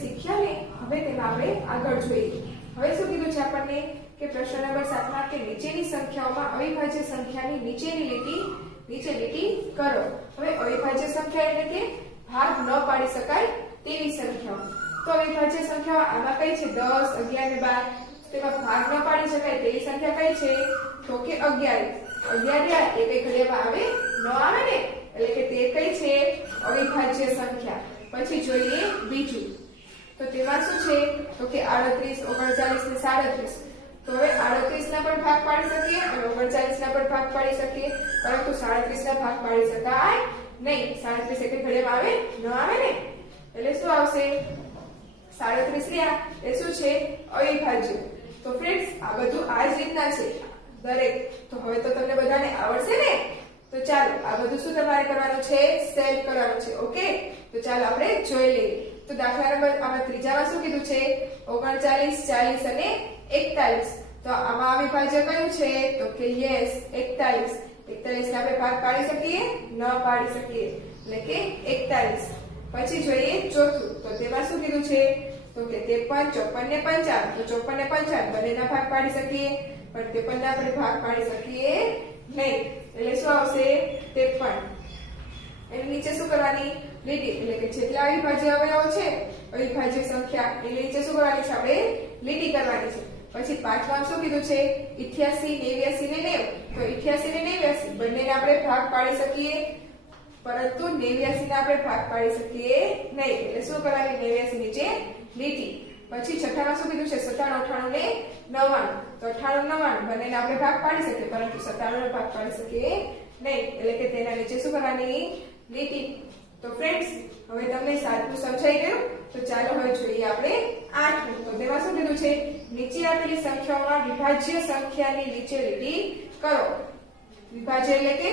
શીખ્યા ને હવે તેમાં આપણે આગળ જોઈએ। હવે શું કીધું છે આપણને કે પ્રશ્ન નંબર 7 માં કે નીચેની સંખ્યાઓમાં અવિભાજ્ય સંખ્યાની નીચેની લીટી કરો। હવે અવિભાજ્ય સંખ્યા એટલે કે ભાગ ન પાડી શકાય તેવી સંખ્યાઓ। તો અવિભાજ્ય સંખ્યાઓ આમાં કઈ છે 10, 11 ને 12 તેમાં ભાગ ન પાડી શકાય તેવી સંખ્યા કઈ છે તો કે 11। 11 એ કઈ ઘડિયામાં આવે ન આવે ને એટલે કે તે કઈ છે અવિભાજ્ય સંખ્યા। પછી જોઈએ બીજું તો તેમાં શું છે તો કે 38, 39 ને 37। તો હવે 38 ના પણ ભાગ પાડી શકીએ અને 39 ના પણ ભાગ પાડી શકીએ, પરંતુ 37 ના ભાગ પાડી શકાય નહીં। 37 એક ઘડિયામાં આવે ન આવે ને એટલે શું આવશે 37 રહ્યા એ શું છે અવિભાજ્ય। તો ફ્રેન્ડ્સ આ બધું આ જ રીતના છે દરેક। તો હવે તો તમને બધાને આવડશે ને, તો ચાલો આ બધું શું તમારે કરવાનું છે સેવ કરવાનું છે। ઓકે, તો ચાલો આપણે જોઈ લઈએ। તો દાખલા નંબર આમાં ત્રીજામાં શું કીધું છે 39, 40 અને 41। તો આમાં અવિભાજ્ય કયું છે તો કે યસ 41। 41 ને આપણે ભાગ પાડી શકીએ ન પાડી શકીએ એટલે કે 41। પછી જોઈએ ચોથું તો તેમાં શું કીધું છે તો કે 53, 54 ને 55। તો 54 ને 55 બંનેના ભાગ પાડી શકીએ પણ 53 ના આપણે ભાગ પાડી શકીએ નહીં એટલે શું આવશે 53। એની નીચે શું કરવાની લીટી એટલે કે જેટલા અવિભાજ્ય અવયવો છે અવિભાજ્ય સંખ્યા એની નીચે શું કરવાની છે આપણે લીટી કરવાની છે। પછી પાંચમાં શું કીધું છે 88, 89 ને 90। તો 88 ને 89 બંનેને આપણે ભાગ પાડી શકીએ પરંતુ 89 ને આપણે ભાગ પાડી શકીએ નહીં એટલે શું કરવાની 89 નીચે લીટી। પછી છઠ્ઠામાં શું કીધું છે 97, 98 ને 99। તો 98, 99 બંનેને આપણે ભાગ પાડી શકીએ પરંતુ 97 નો ભાગ પાડી શકીએ નહીં એટલે કે તેના નીચે શું કરવાની લીટી। તો ફ્રેન્ડ્સ હવે તમને 7મું સમજાઈ ગયું। તો ચાલો હવે જોઈએ આપણે 8મું। તો તેમાં શું કીધું છે નીચે આપેલી સંખ્યાઓમાં વિભાજ્ય સંખ્યાની નીચે લીટી કરો। વિભાજ્ય એટલે કે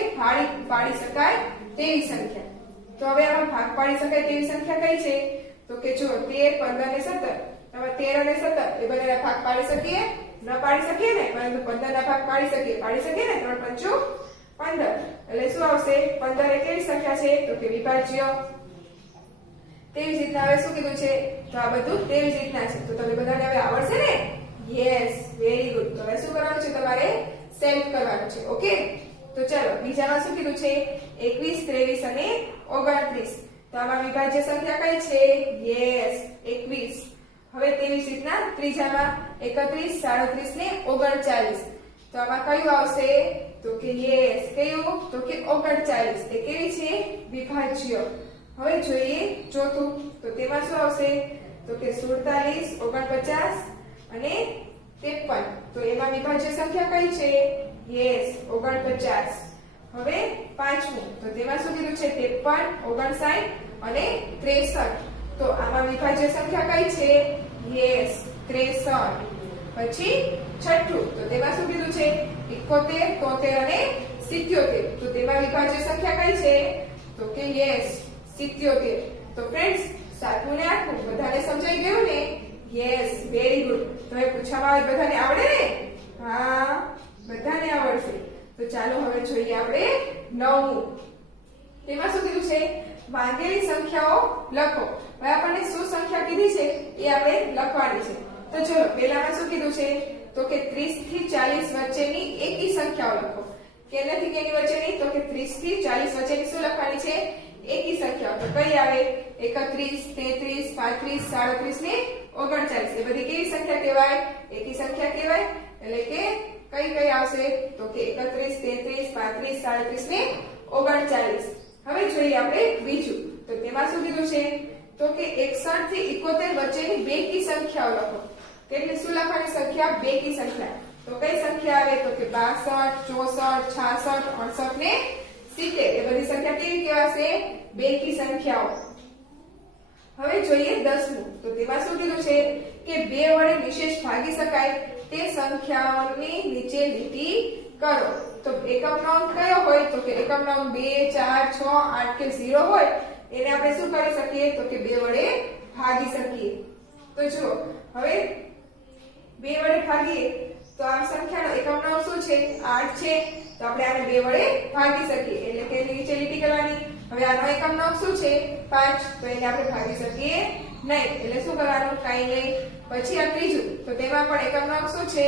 પાડી શકાય તેવી સંખ્યા। તો હવે આમાં ભાગ પાડી શકાય તેવી સંખ્યા કઈ છે તો કે જો 13, 15 ને 17। હવે 13 અને 17 એ બંનેના ભાગ પાડી શકીએ ન પાડી શકીએ ને, પરંતુ 15 ના ભાગ પાડી શકીએ ને 3 5 15 એટલે શું આવશે 15 એ કેવી સંખ્યા છે તો કે વિભાજ્ય। તેવી જ રીતના હવે શું કીધું છે તો આ બધું તેવી જ રીતના છે। તો તમને બધાને હવે આવડશે ને યસ વેરી ગુડ। તો હવે શું કરવાનું છે તમારે સેવ કરવાનું છે। ઓકે, તો ચાલો બીજામાં શું કીધું છે 21, 23 અને 29। તો આમાં વિભાજ્ય સંખ્યા કઈ છે યસ 21। હવે તેવી જ રીતના ત્રીજામાં 31, 37 ને 39। તો આમાં કયું આવશે તો કે યસ કયું તો કે 39 એ કેવી છે વિભાજ્ય। હવે જોઈએ ચોથું તો તેમાં શું આવશે તો કે 47, 49 અને 53। તો એમાં વિભાજ્ય સંખ્યા કઈ છે યસ 49। હવે પાંચમું તો તેમાં શું કીધું છે 53, 59 અને 63। તો આમાં વિભાજ્ય સંખ્યા કઈ છે યસ 63। પછી છઠ્ઠું તો તેમાં શું કીધું છે 71, 73 અને 77। તો તેમાં વિભાજ્ય સંખ્યા કઈ છે તો કે યસ 77। તો ફ્રેન્ડ્સ 7મું ને 8મું બધાને સમજાઈ ગયું ને યસ વેરી ગુડ। તો હવે પૂછવામાં આવે બધાને આવડે ને હા બધાને આવડશે। તો ચાલો હવે જોઈએ આપણે 9મું। તેમાં શું કીધું છે માંગેલી સંખ્યાઓ લખો। હવે આપણને શું સંખ્યા કીધી છે એ આપણે લખવાની છે। તો ચલો પહેલામાં શું કીધું છે તો કે 30 થી 40 વચ્ચેની એકી સંખ્યાઓ લખો। કેનાથી કેની વચ્ચેની તો કે 30 થી 40 વચ્ચેની શું લખવાની છે એકી સંખ્યાઓ। તો કઈ આવે 31, 33, 35, 37 ને 39। એ બધી કેવી સંખ્યા કહેવાય એકી સંખ્યા કહેવાય। એટલે કે કઈ કઈ આવશે તો કે 31, 33, 35, 37 ને 39। હવે જોઈએ આપણે બીજું તો તેમાં શું કીધું છે તો કે 61 થી 71 વચ્ચેની બેકી સંખ્યાઓ લખો। એટલે શું લખવાની સંખ્યા બેકી સંખ્યા। તો કઈ સંખ્યા આવે તો કે 62, 64, 66, 68 ને 70। એ બધી સંખ્યા કેવી કહેવાશે બેકી સંખ્યાઓ। હવે જોઈએ 10મું। તો તેમાં શું કીધું છે કે 2 વડે નિશેષ ભાગી શકાય તે સંખ્યાઓની નીચે લીટી કરો। તો એકમનો અંક કયો હોય તો કે એકમનો અંક 2, 4, 6, 8 કે 0 હોય એને આપણે શું કરી શકીએ તો કે 2 વડે ભાગી શકીએ। તો જુઓ હવે 2 વડે ભાગીએ તો આ સંખ્યાનો એકમનો અંક શું છે 8 છે। તો આપણે આને 2 વડે ભાગી શકીએ એટલે કે નીચે લીટી કરવાની હવે આનો એકમ નંગ શું છે 5, તો એને આપણે ભાગી શકીએ નહીં, એટલે શું કરવાનું કાઈ નહીં. પછી આ ત્રીજું, તો તેમાં પણ એકમ નંગ શું છે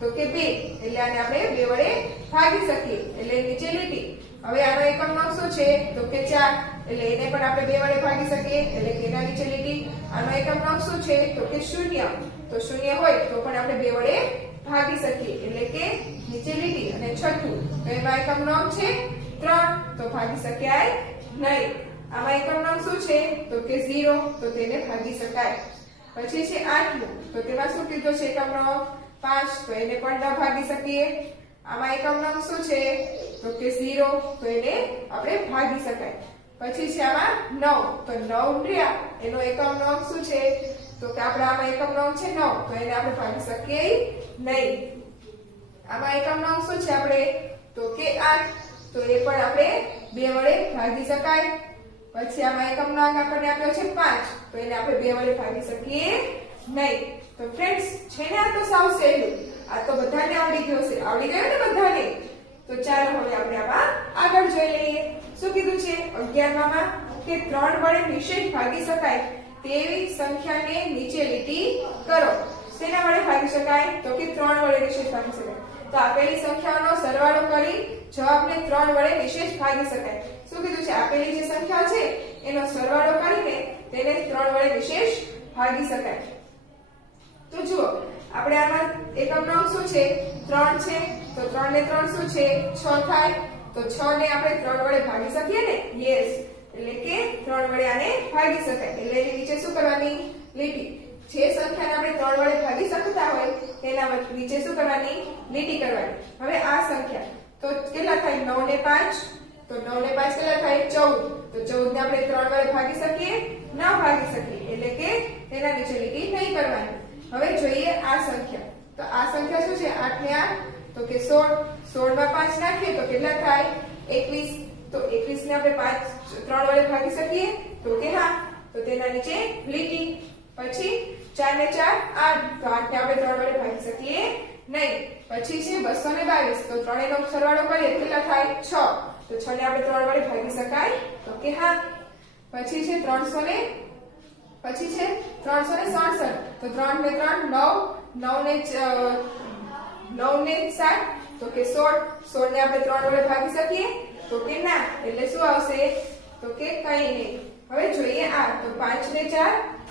તો કે 2, એટલે આને આપણે 2 વડે ભાગી શકીએ, એટલે નીચે લીટી. હવે આનો એકમ નંગ શું છે તો કે 4, એટલે એને પણ આપણે 2 વડે ભાગી શકીએ, એટલે કે એના નીચે લીટી. આનો એકમ નંગ શું છે તો કે 0, તો 0 હોય તો પણ આપણે 2 વડે ભાગી શકીએ, એટલે કે નીચે લીટી. અને છઠ્ઠું, તો એમાં એકમ નંગ છે 3, તો ભાગી શકાય નહીં. આમાં એકમ નંગ શું છે તો કે 0, તો તેને ભાગી શકાય. પછી છે 8મું, તો તેમાં શું કીધું છે એકમ નંગ 5, તો એને પણ ન ભાગી શકીએ. આમાં એકમ નંગ શું છે તો કે 0, તો એને આપણે ભાગી શકાય. પછી છે આમાં 9, તો 9 રહ્યા, એનો એકમ નંગ શું છે તો કે આપણે આમાં એકમ નંગ છે 9, તો એને આપણે ભાગી શકીએ નહીં. આમાં એકમ નંગ શું છે આપણે તો કે 8, તો એ પણ આપણે 2 વડે ભાગી શકાય. પછી આમાં એકમ નંગ આપણને આપ્યો છે 5, તો એને આપણે 2 વડે ભાગી શકીએ નહીં. તો ફ્રેન્ડ્સ છે ને આ તો સાવ સહેલું, આ તો બધાને આવડી ગયું છે, આવડી ગયું ને બધાને. તો ચાલો હવે આપણે આમાં આગળ જોઈ લઈએ. શું કીધું છે 11માં કે 3 વડે નિશેષ ભાગી શકાય તેવી સંખ્યાને નીચે લીટી કરો. શેના વડે ભાગી શકાય તો કે 3 વડે નિશેષ ભાગી શકાય. તો આપેલી સંખ્યાઓનો સરવાળો કરી જવાબને 3 વડે નિશેષ ભાગી શકાય. શું કીધું છે આપેલી જે સંખ્યા છે એનો સરવાળો કરીને તેને 3 વડે નિશેષ ભાગી શકાય. તો જુઓ આપણે આમાં એકમ નંગ શું છે 3 છે, તો 3 ને 3 શું છે 6 થાય, તો 6 ને આપણે 3 વડે ભાગી શકીએ ને. યસ, એટલે કે 3 વડે આને ભાગી શકાય, એટલે એની નીચે શું કરવાની લીટી. જે સંખ્યાને આપણે 3 વડે ભાગી શકતા હોય તેના નીચે શું કરવાની લીટી કરવાની. હવે આ સંખ્યા તો કેટલા થાય 9 ને 5, તો 9 ને 5 કેટલા થાય 14, તો 14 ને આપણે 3 વડે ભાગી શકીએ ન ભાગી શકીએ, એટલે કે તેના નીચે લીટી નહીં કરવાની. હવે જોઈએ આ સંખ્યા, તો આ સંખ્યા શું છે 8 ને 8, તો કે 16, 16 માં 5 નાખીએ તો કેટલા થાય 21, તો 21 ને આપણે 3 વડે ભાગી શકીએ તો કે હા, તો તેના નીચે લીટી. પછી 4 ને 4 8, તો 8 ને આપણે 3 વડે ભાગી શકીએ નહીં. પછી છે 222, તો ત્રણેયનો સરવાળો કરીએ કેટલા થાય 6, તો 6 ને આપણે 3 વડે ભાગી શકાય તો કે હા. પછી છે 367, તો 3 ને 3 9, 9 ને 7, તો કે 16, 16 ને આપણે 3 વડે ભાગી શકીએ તો કે ના, એટલે શું આવશે તો કે કંઈ નહીં. હવે જોઈએ આ, તો 5 ને 4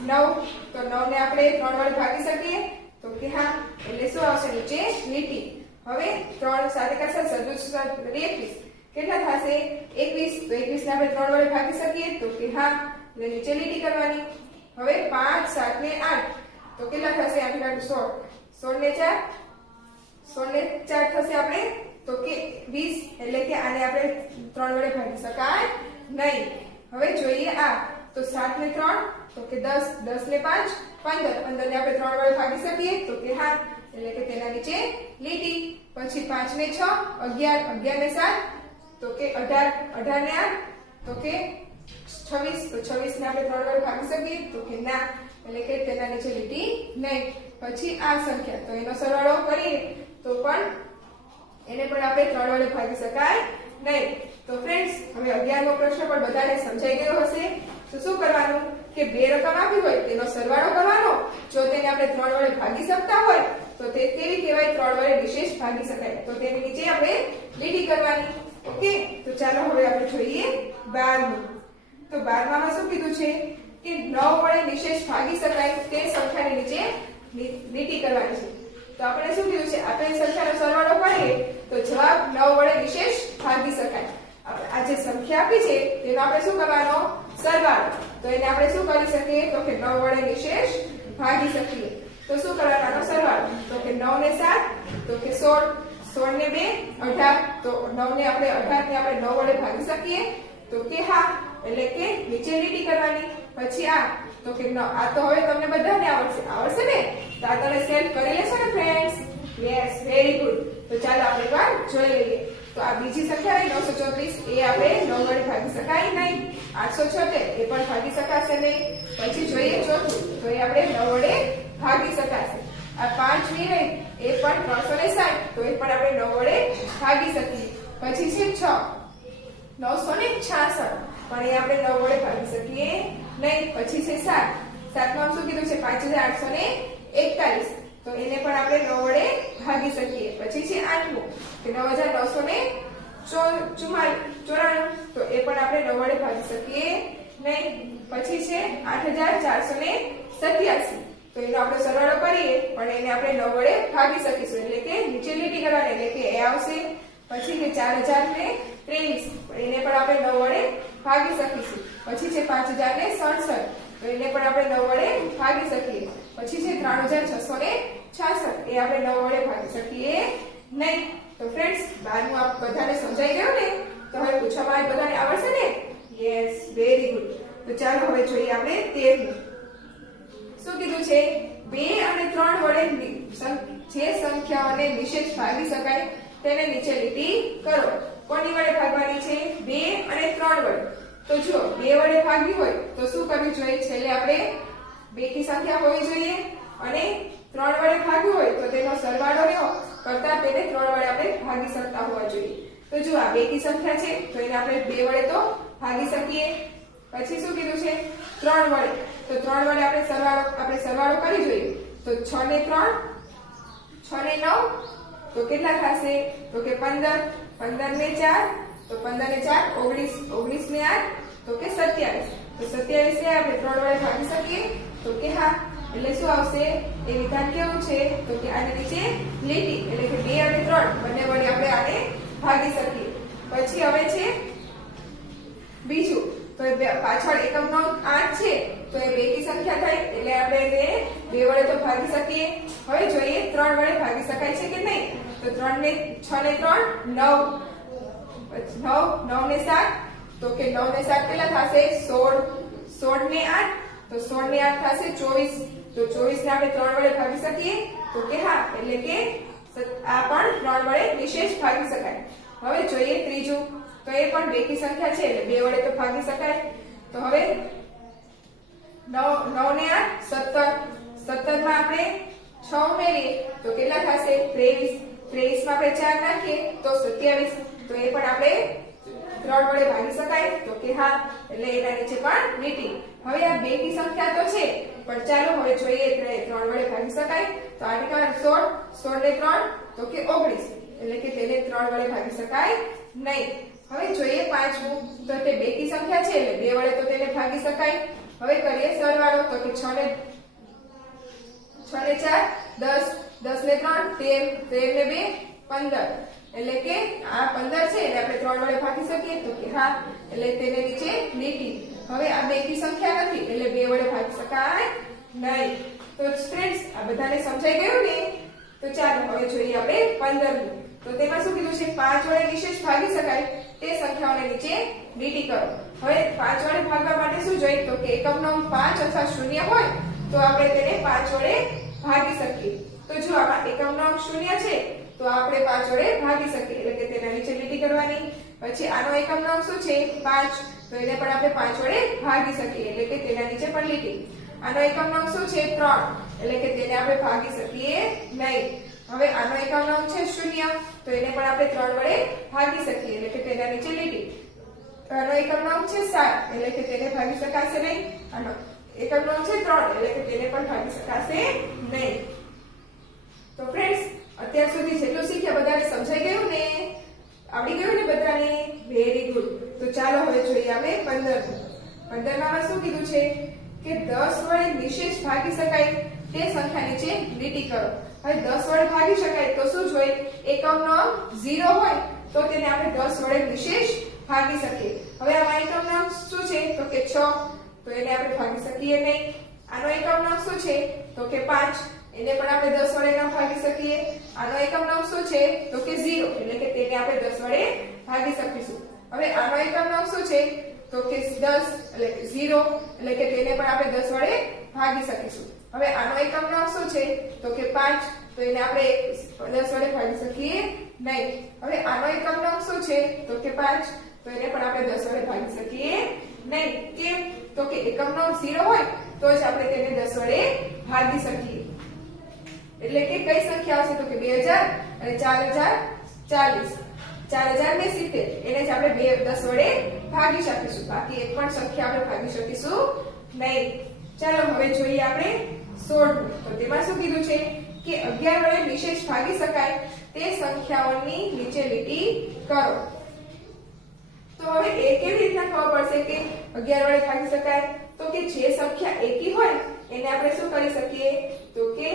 9, તો 9 ને આપણે 3 વડે ભાગી શકીએ તો કે હા, એટલે શું આવશે નીચે લીટી. હવે 3 સાથે કરશે 21, કેટલા થશે 21, તો 21 ને આપણે 3 વડે ભાગી શકીએ તો કે હા, એટલે નીચે લીટી કરવાની. હવે 5 7 ને 8, તો કેટલા થશે 8 8 16, 16 ને 4 થશે આપણે તો કે 20, એટલે કે આને આપણે 3 વડે ભાગી શકાય નહીં. હવે જોઈએ આ, તો 7 ને 3, તો કે 10, 10 ને 5 15, 15 ને આપણે 3 વડે ભાગી શકીએ તો કે હા, એટલે કે તેના નીચે લીટી. પછી 5 ને 6 11, 11 ને 7, તો કે 18, 18 ને 8, તો કે 26, તો 26 ને આપણે 3 વડે ભાગી શકીએ તો કે ના, એટલે કે તેના નીચે લીટી નહીં. પછી આ સંખ્યા, તો એનો સરવાળો કરીએ તો પણ એને પણ આપણે 3 વડે ભાગી શકાય નહીં. તો ફ્રેન્ડ્સ હવે 11મો પ્રશ્ન પણ બધાને સમજાઈ ગયો હશે. તો શું કરવાનું કે બે રકમ આપી હોય તેનો સરવાળો કરવાનો, જો તેને આપણે 3 વડે ભાગી શકતા હોય તો તે કેવી કહેવાય 3 વડે નિશેષ ભાગી શકાય, તો તેની નીચે આપણે લીટી કરવાની. ઓકે, તો ચાલો હવે આપણે જોઈએ 12મું. તો 12માં શું કીધું છે કે 9 વડે નિશેષ ભાગી શકાય તે સંખ્યાની નીચે લીટી કરવાની છે. તો આપણે શું કીધું છે આપેલી સંખ્યાનો સરવાળો કરીએ તો જવાબ 9 વડે નિશેષ ભાગી શકાય. આ જે સંખ્યા આપી છે તેનો આપણે શું કરવાનો સરવાળો, તો એને આપણે શું કરી શકીએ તો કે 9 વડે નિશેષ ભાગી શકીએ. તો શું કરવાનો સરવાળો, તો કે 9 ને 7, તો કે 16, 16 ને 2 18, તો 9 ને આપણે 18 ને આપણે 9 વડે ભાગી શકીએ તો કે હા, એટલે કે નીચે લીટી કરવાની. પછી આ, તો કે આ તો હવે તમને બધાને આવડશે ને, તો આ તમે સેલ્ફ કરી લેશો ને ફ્રેન્ડ્સ. Yes, very good. તો ચાલો આપણે એકવાર જોઈ લઈએ. તો આ બીજી સંખ્યા 934, એ આપણે 9 વડે ભાગી શકાય નહીં. 876 એ પણ ભાગી શકાશે નહીં. પછી જોઈએ ચોથું, તો એ આપણે 9 વડે ભાગી શકાશે. આ 5 ની રહી એ પણ 360, તો એ પણ આપણે 9 વડે ભાગી શકીએ. પછી છે 6 966, પણ એ આપણે 9 વડે ભાગી શકીએ નહીં. પછી છે 7. 7માં શું કીધું છે 5841, તો એને પણ આપણે 9 વડે ભાગી શકીએ. પછી છે 8મું કે 9994, તો એ પણ આપણે 9 વડે ભાગી શકીએ નહીં. પછી છે 8487, તો એનો આપણે સરવાળો કરીએ પણ એને આપણે 9 વડે ભાગી શકીશું, એટલે કે નીચે લીટી કરવાની, એટલે કે એ આવશે. પછી છે 4023, એને પણ આપણે 9 વડે ભાગી શકીશું. પછી છે 5067, તો એને પણ આપણે 9 વડે ભાગી શકીએ. પછી છે 3666, એ આપણે 9 વડે ભાગી શકીએ નહીં. તો ફ્રેન્ડ્સ, 12મું આપ બધાને સમજાઈ ગયું ને? તો હવે પૂછવામાં બધાને આવડશે ને? Yes, very good. તો ચાલો હવે જોઈએ આપણે 13મું. શું કીધું છે? 2 અને 3 વડે જે સંખ્યાઓને નિશેષ ભાગી શકાય તેને નીચે લીટી કરો. કોની વડે ભાગવાની છે? 2 અને 3 વડે. તો જો 2 વડે ભાગવી હોય તો શું કરવું જોઈએ? છેલ્લે આપણે 2 કી સંખ્યા હોવી જોઈએ, અને 3 વડે ભાગવું હોય તો તેનો સરવાળો કરતા તેને 3 વડે આપણે ભાગી શકતા હોવા જોઈએ. તો જો આ 2 કી સંખ્યા છે તો એને આપણે 2 વડે તો ભાગી શકીએ. પછી શું કીધું છે? 3 વડે. તો 3 વડે આપણે સરવાળો કરી જોઈએ. તો 6 ને 3, 6 ને 9, તો કેટલા થશે? તો કે 15, 15 ને 4, તો 15 ને 4 19, 19 ને 8, તો કે 27. તો 27 ને આપણે 3 વડે ભાગી શકીએ? તો કે હા. એટલે શું આવશે? એ વિધાન કેવું છે? તો કે આને નીચે લીટી, એટલે કે 2 અને 3 બંને વડે આપણે આને ભાગી શકીએ. પછી હવે છે બીજું. તો પાછળ એકમનો 8 છે, તો એ 2 કી સંખ્યા થાય, એટલે આપણે એને 2 વડે તો ભાગી શકીએ. હવે જોઈએ 3 વડે ભાગી શકાય છે કે નહીં? તો 6 ને 3 9, 9 ને 7, તો કે 9 ને 7 કેટલા થશે? 16, 16 ને 8, તો 16 ને 8 થશે 24. તો 24 ને આપણે 3 વડે ભાગી શકીએ? તો કે હા. એટલે કે આ પણ 3 વડે નિશેષ ભાગી શકાય. હવે જોઈએ ત્રીજું. તો એ પણ 2 કી સંખ્યા છે, એટલે 2 વડે તો ભાગી શકાય. તો હવે 9 ને 8 17, 17 માં આપણે 6 ઉમેરીએ તો કેટલા થશે? 23, 23 માં આપણે 4 નાખીએ તો 27. તો એ પણ આપણે 3 વડે ભાગી શકાય? તો કે હા. એટલે એના નીચે પણ લીટી. હવે આ 2 કી સંખ્યા તો છે, પણ ચાલો હવે જોઈએ 3 વડે ભાગી શકાય? તો આ કેટલા? 16, 16 ને 3, તો કે 19, એટલે કે તેને 3 વડે ભાગી શકાય નહીં. હવે જોઈએ 5મું. તો તે 2 કી સંખ્યા છે, એટલે 2 વડે તો તેને ભાગી શકાય. હવે કરીએ સરવાળો. તો કે 6 ને 4 10, 10 ને 3 13, 13 ને 2 15, એટલે કે આ 15 છે એટલે આપણે 3 વડે ભાગી શકીએ? તો કે હા. એટલે તેને નીચે લીટી. હવે આ 2 કી સંખ્યા નથી, એટલે 2 વડે ભાગી શકાય નહીં. તો ફ્રેન્ડ્સ, આ બધાને સમજાઈ ગયું ને? તો ચાલો હવે જોઈએ આપણે 15મું. તો તેમાં શું કીધું છે? 5 વડે નિશેષ ભાગી શકાય તે સંખ્યાઓને નીચે લીટી કરો. હવે 5 વડે ભાગવા માટે શું જોઈએ? તો કે એકમનો 5 અથવા 0 હોય તો આપણે તેને 5 વડે ભાગી શકીએ. તો જો આમાં એકમનો 0 છે તો આપણે 5 વડે ભાગી શકીએ, એટલે કે તેના નીચે લીટી કરવાની. પછી આનો એકમનો શું છે? 5, તો એને પણ આપણે 5 વડે ભાગી શકીએ, એટલે કે તેના નીચે પણ લીટી. આનો એકમનો શું છે? 3, એટલે કે તેને આપણે ભાગી શકીએ નહીં. હવે આનો એકમનો છે 0, તો એને પણ આપણે 3 વડે ભાગી શકીએ, એટલે કે તેના નીચે લીટી. આનો એકમનો છે 7, એટલે કે તેને ભાગી શકાશે નહીં. આનો એકમનો છે 3, એટલે કે તેને પણ ભાગી શકાશે નહીં. તો ફ્રેન્ડ્સ, અત્યાર સુધી જેટલું શીખ્યા બધાને સમજાઈ ગયું ને? આવડી ગયું ને બધાને? Very good. તો ચાલો હવે જોઈએ આપણે 15મું. 15માં શું કીધું છે? કે 10 વડે નિશેષ ભાગી શકાય તે સંખ્યા નીચે લીટી કરો. હવે 10 વડે ભાગી શકાય તો શું જોઈએ? એકમનો 0 હોય તો તેને આપણે 10 વડે નિશેષ ભાગી શકીએ. હવે આમાં એકમનો શું છે? તો કે 6, તો એને આપણે ભાગી શકીએ નહીં. આનો એકમનો શું છે? તો કે 5, એને પણ આપણે 10 વડે ન ભાગી શકીએ. આનો એકમનો શું છે? તો કે 0, એટલે કે તેને આપણે 10 વડે ભાગી શકીશું. હવે આનો એકમનો શું છે? તો કે 10, એટલે કે 0, એટલે કે તેને પણ આપણે 10 વડે ભાગી શકીશું. હવે આનો એકમનો શું છે? તો કે 5, તો એને આપણે 10 વડે ભાગી શકીએ નહીં. હવે આનો એકમનો શું છે? તો કે 5, તો એને પણ આપણે 10 વડે ભાગી શકીએ નહીં. કેમ? તો કે એકમનો 0 હોય તો જ આપણે તેને 10 વડે ભાગી શકીએ. એટલે કે કઈ સંખ્યા આવશે? તો કે 2000 અને 4040, 4070, એને જ આપણે 10 વડે ભાગી શકીશું, બાકી એક પણ સંખ્યા આપણે ભાગી શકીશું નહીં. ચાલો હવે જોઈએ આપણે 16. તો તેમાં શું કીધું છે કે 11 વડે નિશેષ ભાગી શકાય તે સંખ્યાઓની નીચે લીટી કરો. તો હવે એ કેવી રીતના ખબર પડશે કે 11 વડે ભાગી શકાય? તો કે જે સંખ્યા એકી હોય એને આપણે શું કરી શકીએ? તો કે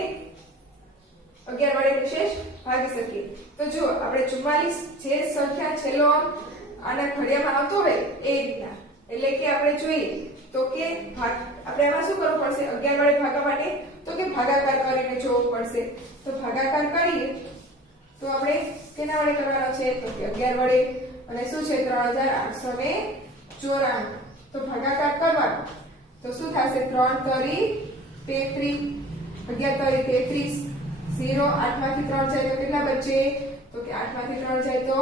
11 વડે નિશેષ ભાગી શકીએ. તો જો આપણે 44 જે સંખ્યા છેલ્લો આના ઘડિયામાં આવતો હોય એ રીતના, એટલે કે આપણે જોઈએ તો કે આપણે એમાં શું કરવું પડશે 11 વડે ભાગવા માટે? તો કે ભાગાકાર કરીને જોવું પડશે. તો ભાગાકાર કરીએ તો આપણે કેના વડે કરવાનો છે? તો કે 11 વડે. અને શું છે? 3894. તો ભાગાકાર કરવાનો તો શું થશે? 3 તરી 33, 11 તરી 33, 0 8 માંથી 3 જાય તો કેટલા બચે? તો કે 8 માંથી 3 જાય તો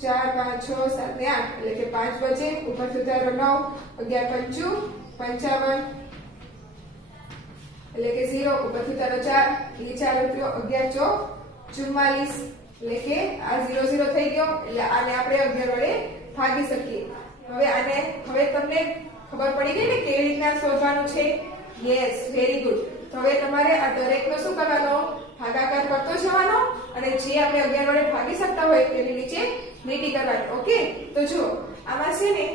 4 5 6 7 ને 8 એટલે કે 5 બચે. ઉપરથી ઉતારો 9, 11 55, એટલે કે 0 ઉપરથી ઉતારો 4, નીચે આવે તો 11 44, એટલે કે આ 0 0 થઈ ગયો. એટલે આને આપણે 11 વડે ભાગી શકીએ. હવે તમને ખબર પડી ગઈ ને કેવી રીતના શોધવાનું છે? Yes, very good. તો હવે તમારે આ દરેકનો શું કરવાનો? ભાગાકાર કરતો જવાનો અને જે આપણે 11 વડે ભાગી શકતા હોય તેની નીચે લીટી કરવાની. ઓકે, તો જુઓ આમાં છે ને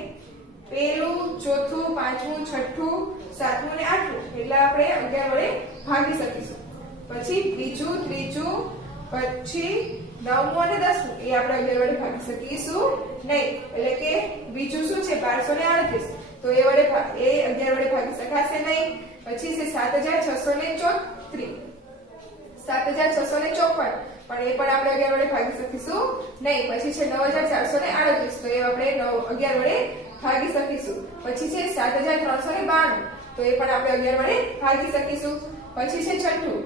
પહેલું, ચોથું, પાંચમું, છઠ્ઠું, સાતમું ને આઠમું એટલે આપણે 11 વડે ભાગી શકીશું. પછી બીજું, ત્રીજું, પછી 9મું અને 10મું એ આપણે 11 વડે ભાગી શકીશું નહીં. એટલે કે બીજું શું છે? 1238. તો એ 11 વડે ભાગી શકાશે નહીં. પછી છે 7634, 7654, પણ એ પણ આપણે 11 વડે ભાગી શકીશું નહીં. પછી છે 9438, તો એ આપણે 11 વડે ભાગી શકીશું. પછી છે 7392, તો એ પણ આપણે 11 વડે ભાગી શકીશું. પછી છે છઠ્ઠું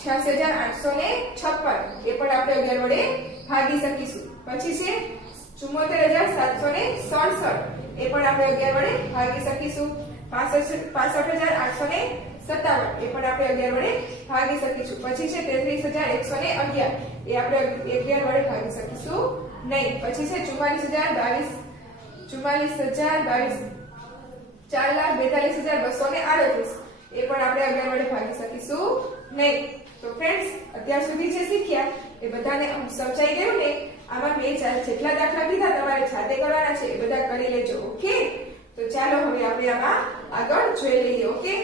86856, એ પણ આપણે 11 વડે ભાગી શકીશું. પછી છે 74767, એ પણ આપણે 11 વડે ભાગી શકીશું. 65857, એ પણ આપણે 11 વડે ભાગી શકીશું. પછી છે 33111, એ આપણે 11 વડે ભાગી શકીશું નહીં. પછી છે 44022, 4,42,238, એ પણ આપણે 11 વડે ભાગી શકીશું નહીં. તો ફ્રેન્ડ્સ, અત્યાર સુધી જે શીખ્યા એ બધાને સમજાઈ ગયું ને? આમાં મેં જેટલા દાખલા કીધા તમારે જાતે કરવાના છે એ બધા કરી લેજો. ઓકે, તો ચાલો હવે આપણે આમાં આગળ જોઈ લઈએ. ઓકે.